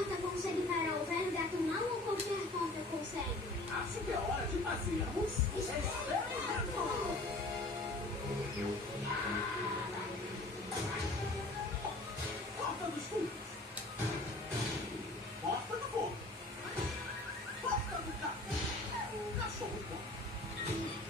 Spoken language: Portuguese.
porta consegue parar o velho gato mal ou qualquer porta consegue? Acho que é hora de fazermos experimento. Porta dos fundos. Porta do fogo. Porta do gato. Cachorro.